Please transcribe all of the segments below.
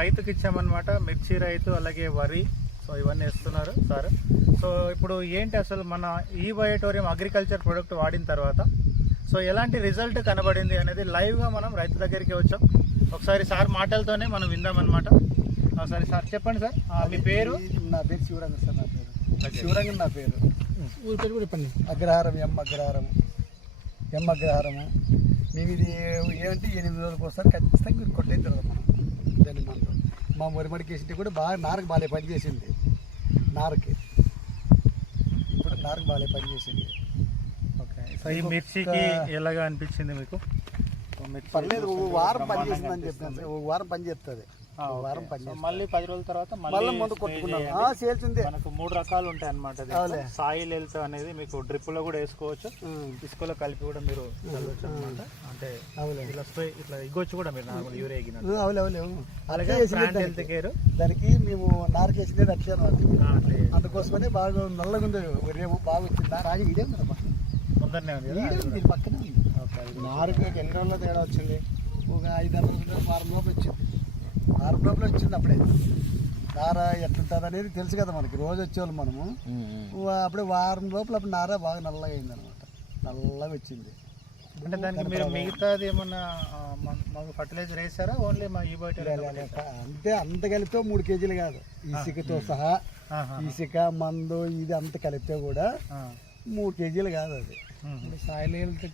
రైతుకి ఇచ్చామన్నమాట, మిర్చి రైతు అలాగే వరి. సో ఇవన్నీ ఇస్తున్నారు సార్. సో ఇప్పుడు ఏంటి అసలు మన ఈ బయోటోరియం అగ్రికల్చర్ ప్రొడక్ట్ వాడిన తర్వాత సో ఎలాంటి రిజల్ట్ కనబడింది అనేది లైవ్గా మనం రైతు దగ్గరికి వచ్చాం. ఒకసారి సార్ మాటలతోనే మనం విందామన్నమాట. సరే సార్ చెప్పండి సార్, మీ పేరు? నా పేరు శివరంగ సార్. నా పేరు శివరంగ. నా పేరు ఊరి పేరు కూడా చెప్పండి. అగ్రహారం ఎం అగ్రహారము. మేము ఇది ఏమంటే 8 రోజులకు ఒకసారి ఖచ్చితంగా మీరు కొట్టేస్తారు మనం దాన్ని. మనం మా వరిమడికి వేసింటే కూడా బాగా నారకు బాగా పనిచేసింది. నారకి ఇప్పుడు నారకు బాగా పనిచేసింది. ఓకే. సో ఈ మిర్చికి ఎలాగా అనిపించింది మీకు? పర్లేదు, ఒక వారం పని చేసిందని చెప్పాను సార్. ఒక వారం పని చేస్తుంది. వారం పని మళ్ళీ 10 రోజుల తర్వాత మళ్ళీ ముందు కొట్టుకున్నాం. సేల్సిందే. మనకు 3 రకాలు ఉంటాయి అన్నమాట. సాయిల్ హెల్త్ అనేది మీకు డ్రిప్ లో కూడా వేసుకోవచ్చు, ఇసుకలో కలిపి కూడా మీరు చల్లవచ్చు అనమాట. అంటే ఇలా స్ప్రే ఇట్లా ఇగ్గొచ్చు కూడా మీరు నార్మల్ యూరియా ఎగినట్టు. అలాగే ప్లాంట్ హెల్త్ కేర్ దానికి మేము నారకేసిందే రక్షణ. అందుకోసమనే బాగా నల్లగా ఉంది. రేపు బాగా వచ్చింది. రాజు ఇదే ముందరనే ఉంది కదా, దీని పక్కనే ఉంది. నారుకు ఎన్ని రోజుల్లో తేడా వచ్చింది? ఒక 5-6 రోజులు, వారం లోపల వచ్చింది. వారం లోపల వచ్చింది. అప్పుడే నార ఎట్లుంటుంది అనేది తెలుసు కదా మనకి, రోజు వచ్చేవాళ్ళు మనము. అప్పుడే వారం లోపల అప్పుడు నార బాగా నల్లగా అయింది అనమాట. నల్లగా వచ్చింది. అంటే దానికి మీరు మిగతాది ఏమన్నా మాకు ఫర్టిలైజర్ వేసారా? ఓన్లీ మా ఈ బయట అంతే. అంత కలిపితే 3 కేజీలు కాదు, ఇసుకతో సహా. ఇసుక మందు ఇది అంత కలిపితే కూడా 3 కేజీలు కాదు అది. సాయిల్ హెల్త్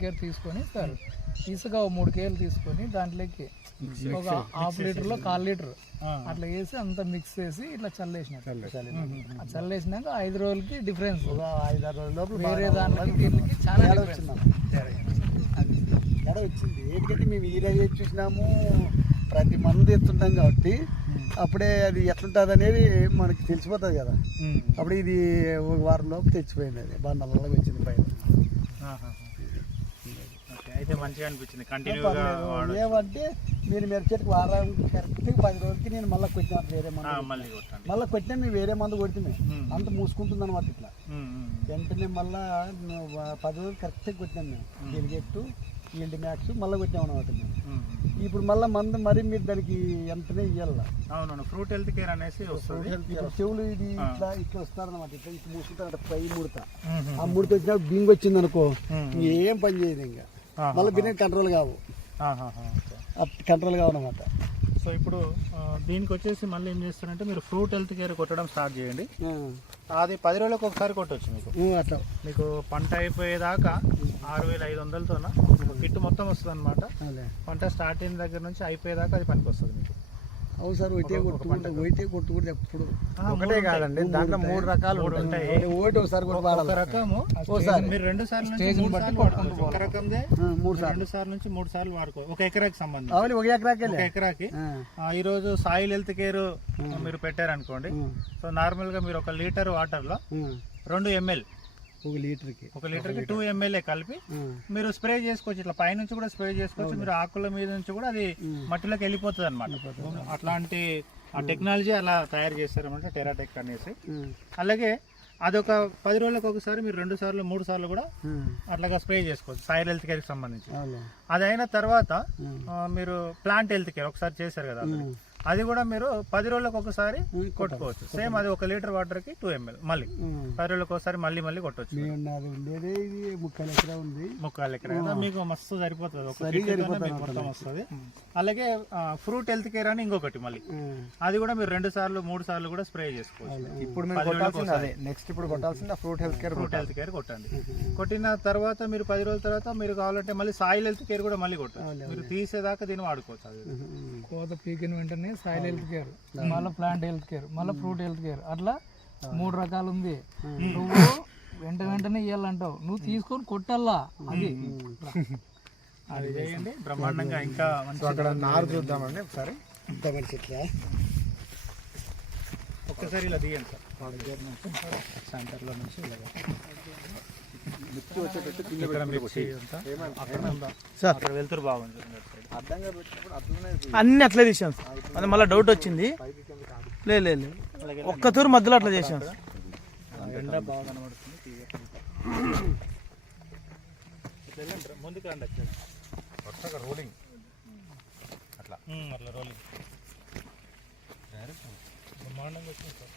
కేర్ తీసుకొని సార్ ఇసుక 3 కేజీలు తీసుకొని దాంట్లోకి ఒక ½ లీటర్లో 1/4 లీటర్ అట్లా వేసి అంత మిక్స్ చేసి ఇట్లా చల్లేసినాక 5 రోజులకి డిఫరెన్స్. 5-6 రోజుల లోపల వేరే దాంట్లోకి చాలా వచ్చింది. ఏంటంటే మేము ఈ రోజు చూసినాము, ప్రతి మంది ఎత్తుంటాం కాబట్టి అప్పుడే అది ఎట్లుంటుంది అనేది మనకి తెలిసిపోతుంది కదా. అప్పుడు ఇది ఒక వారం లోపు తెచ్చిపోయింది. అది బాగా నల్లగా వచ్చింది పైన. అయితే మంచిగా అనిపించింది కంటిన్యూగా. ఏమంటే మీరు చెట్టుకు వారం కరెక్ట్గా 10 రోజులకి నేను మళ్ళీ కొట్టినా వేరే మందు. మళ్ళీ కొట్టినా మేము వేరే మందు కొట్టినాయి. అంత మూసుకుంటుంది అనమాట ఇట్లా. వెంటనే మళ్ళీ 10 రోజులు కరెక్ట్గా కొట్టినాం మేము. గిరిగెట్టు ఈల్డ్ మ్యాక్స్ మళ్ళీ కొట్టాం అనమాట మేము. ఇప్పుడు మళ్ళీ మందు మరి మీరు దానికి వెంటనే ఇవ్వాలి. అవును, ఫ్రూట్ హెల్త్ కేర్ అనేసి చెవులు ఇది ఇట్లా వస్తారు అనమాట. ఇట్లా ఇట్లా మూసుకుంటారు పై ముడత. ఆ ముడత వచ్చినా బింగ్ వచ్చింది అనుకో, ఏం పని చేయదు. ఇంకా మళ్ళీ బిన్నెట్ కంట్రోల్ కావు అనమాట. సో ఇప్పుడు దీనికి వచ్చేసి మళ్ళీ ఏం చేస్తారంటే మీరు ఫ్రూట్ హెల్త్ కేర్ కొట్టడం స్టార్ట్ చేయండి. అది 10 రోజులకు ఒకసారి కొట్టవచ్చు మీకు. అట్లా మీకు పంట అయిపోయేదాకా 6500తో కిట్ మొత్తం వస్తుంది అనమాట. పంట స్టార్ట్ అయిన దగ్గర నుంచి అయిపోయేదాకా అది పనికి వస్తుంది మీకు. అవును సార్. ఒకటే కొట్టుకుంటే ఎప్పుడు ఒకటే కాదండి, దాంట్లో 3 రకాలు ఉంటాయి. ఒకటి రకము మీరు 2 సార్లు నుంచి 3 సార్లు వాడుకో. 1 ఎకరాకి సంబంధించి 1 ఎకరాకి ఈ రోజు సాయిల్ హెల్త్ కేర్ మీరు పెట్టారనుకోండి. సో నార్మల్ గా మీరు 1 లీటర్ వాటర్ లో 2 ml 1 లీటర్కి 2 ml కలిపి మీరు స్ప్రే చేసుకోవచ్చు. ఇట్లా పైనుంచి కూడా స్ప్రే చేసుకోవచ్చు. మీరు ఆకుల మీద నుంచి కూడా అది మట్టిలోకి వెళ్ళిపోతుంది అనమాట. అట్లాంటి ఆ టెక్నాలజీ అలా తయారు చేస్తారన్నమాట, టెరాటెక్ అనేసి. అలాగే అదొక 10 రోజులకు ఒకసారి మీరు 2 సార్లు 3 సార్లు కూడా అట్లాగా స్ప్రే చేసుకోవచ్చు సాయిల్ హెల్త్ కేర్కి సంబంధించి. అది అయిన తర్వాత మీరు ప్లాంట్ హెల్త్ కేర్ ఒకసారి చేశారు కదా, అది కూడా మీరు 10 రోజులకు ఒకసారి కొట్టుకోవచ్చు. సేమ్ అది 1 లీటర్ వాటర్ కి 2 ml మళ్ళీ 10 రోజులకు ఒకసారి మళ్ళీ కొట్టవచ్చు. 3/4 ఎకరా కదా, మీకు మస్తు సరిపోతుంది. మొత్తం వస్తుంది. అలాగే ఫ్రూట్ హెల్త్ కేర్ అని ఇంకొకటి మళ్ళీ, అది కూడా మీరు 2 సార్లు 3 సార్లు కూడా స్ప్రే చేసుకోవచ్చు. ఇప్పుడు నెక్స్ట్ కొట్టాల్సింది ఫ్రూట్ హెల్త్ కేర్ కొట్టండి. కొట్టిన తర్వాత మీరు 10 రోజుల తర్వాత మీరు కావాలంటే మళ్ళీ సాయిల్ హెల్త్ కేర్ కూడా మళ్ళీ కొట్టండి. మీరు తీసేదాకా దీన్ని వాడుకోవచ్చు. అది కోత పీకిన వెంటనే సాయిల్ హెల్త్ కేర్, మళ్ళీ ప్లాంట్ హెల్త్ కేర్, మళ్ళీ ఫ్రూట్ హెల్త్ కేర్, అట్లా 3 రకాలు ఉంది. నువ్వు వెంటనే ఇవ్వాలంటావు, నువ్వు తీసుకొని కొట్టల్లా. అది చేయండి బ్రహ్మాండంగా. ఇంకా అక్కడ నారు చూద్దామండి ఒకసారి. ఒక్కసారి ఇలా తీయండి సార్, సెంటర్లో నుంచి అక్కడ వెళ్తురు బాగుంది. అన్ని అట్లా తీసాం సార్. మళ్ళీ డౌట్ వచ్చింది. లేదు ఒక్క తూరు మధ్యలో అట్లా చేసాం సార్. ఎండ బాగా కనబడుతుంది. ముందుకు రండి, రోలింగ్ అట్లా అట్లా రోలింగ్ బ్రహ్మాండంగా వచ్చింది సార్.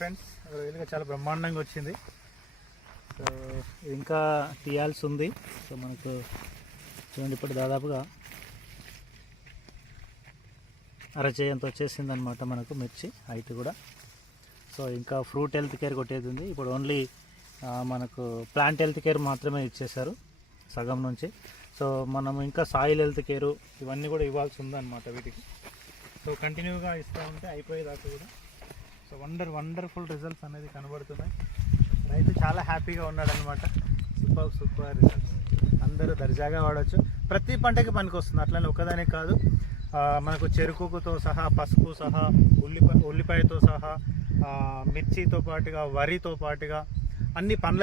ఫ్రెండ్స్ రియల్గా చాలా బ్రహ్మాండంగా వచ్చింది. సో ఇది ఇంకా తీయాల్సి ఉంది. సో మనకు చూడండి ఇప్పుడు దాదాపుగా అరచేయంత వచ్చేసింది అనమాట మనకు మిర్చి హైట్ కూడా. సో ఇంకా ఫ్రూట్ హెల్త్ కేర్ కొట్టేది ఉంది. ఇప్పుడు ఓన్లీ మనకు ప్లాంట్ హెల్త్ కేర్ మాత్రమే ఇచ్చేశారు సగం నుంచి. సో మనం ఇంకా సాయిల్ హెల్త్ కేరు ఇవన్నీ కూడా ఇవ్వాల్సి ఉందన్నమాట వీటికి. సో కంటిన్యూగా ఇస్తూ ఉంటే అయిపోయేదాకా కూడా. సో వండర్ఫుల్ రిజల్ట్స్ అనేది కనబడుతున్నాయి. రైతు చాలా హ్యాపీగా ఉన్నాడనమాట. Super results. అందరూ దర్జాగా వాడచ్చు. ప్రతి పంటకి పనికి వస్తుంది, అట్లనే ఒకదానే కాదు. మనకు చెరుకుతో సహా, పసుపు సహా, ఉల్లిపాయతో సహా, మిర్చితో పాటుగా, వరితో పాటుగా అన్ని పండ్ల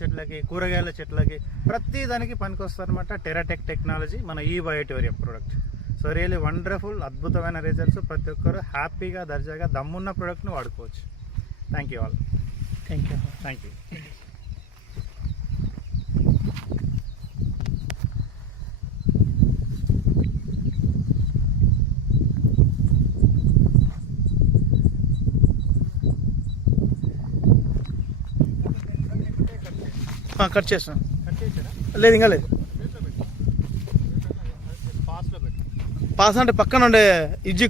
చెట్లకి కూరగాయల చెట్లకి ప్రతి దానికి పనికి వస్తుంది అనమాట టెరాటెక్ టెక్నాలజీ, మన ఈ బయోటోరియం ప్రోడక్ట్. సో రియల్లీ వండర్ఫుల్, అద్భుతమైన రిజల్ట్స్. ప్రతి ఒక్కరు హ్యాపీగా దర్జాగా దమ్మున్న ప్రోడక్ట్ని వాడుకోవచ్చు. Thank you all. Thank you. Cut చేస్తాను. కట్ చేశారా? లేదు ఇంకా లేదు. ఫాస్ట్లో పెట్టు. పాస్ అంటే పక్కన ఉండే ఇజ్జి